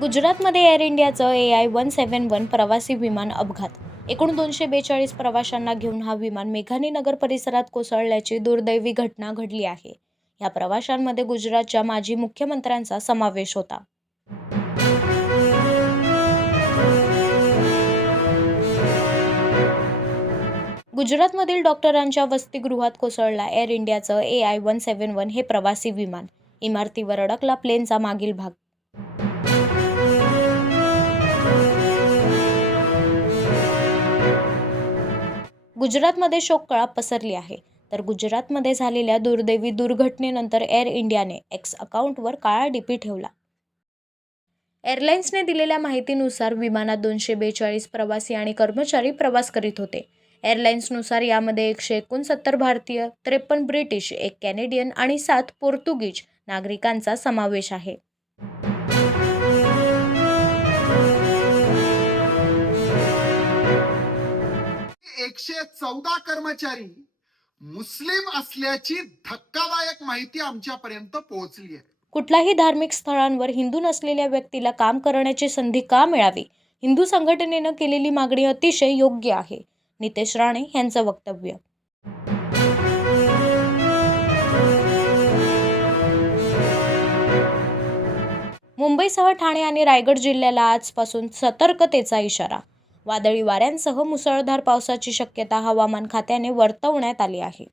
गुजरातमध्ये एअर इंडियाचं A I one seven one प्रवासी विमान अपघात. एकूण दोनशे बेचाळीस प्रवाशांना घेऊन हा विमान मेघानी नगर परिसरात कोसळल्याची दुर्दैवी घटना घडली आहे. या प्रवाशांमध्ये गुजरातच्या माजी मुख्यमंत्र्यांचा समावेश होता. गुजरातमधील डॉक्टरांच्या वसतिगृहात कोसळला एअर इंडियाचं A I one seven one हे प्रवासी विमान. इमारतीवर अडकला प्लेनचा मागील भाग. गुजरातमध्ये शोककळा पसरली आहे. तर गुजरातमध्ये झालेल्या दुर्दैवी दुर्घटनेनंतर एअर इंडियाने एक्स अकाउंटवर काळा डीपी ठेवला. एअरलाइन्सने दिलेल्या माहितीनुसार विमानात दोनशे बेचाळीस प्रवासी आणि कर्मचारी प्रवास करीत होते. एअरलाइन्सनुसार यामध्ये एकशे एकोणसत्तर भारतीय त्रेपन्न ब्रिटिश एक कॅनेडियन आणि सात पोर्तुगीज नागरिकांचा समावेश आहे. एकशे चौदा कर्मचारी मुस्लिम असल्याची धक्कादायक माहिती आमच्यापर्यंत पोहोचली आहे. कुठल्याही धार्मिक स्थळांवर हिंदू नसलेल्या व्यक्तीला काम करण्याची संधी का मिळावी? हिंदू संघटनेनं केलेली मागणी अतिशय योग्य आहे. नितेश राणे यांचं वक्तव्य. मुंबईसह ठाणे आणि रायगड जिल्ह्याला आजपासून सतर्कतेचा इशारा वादळी वाऱ्यांसह मुसळधार पावसाची शक्यता हवामान खात्याने वर्तवण्यात आली आहे.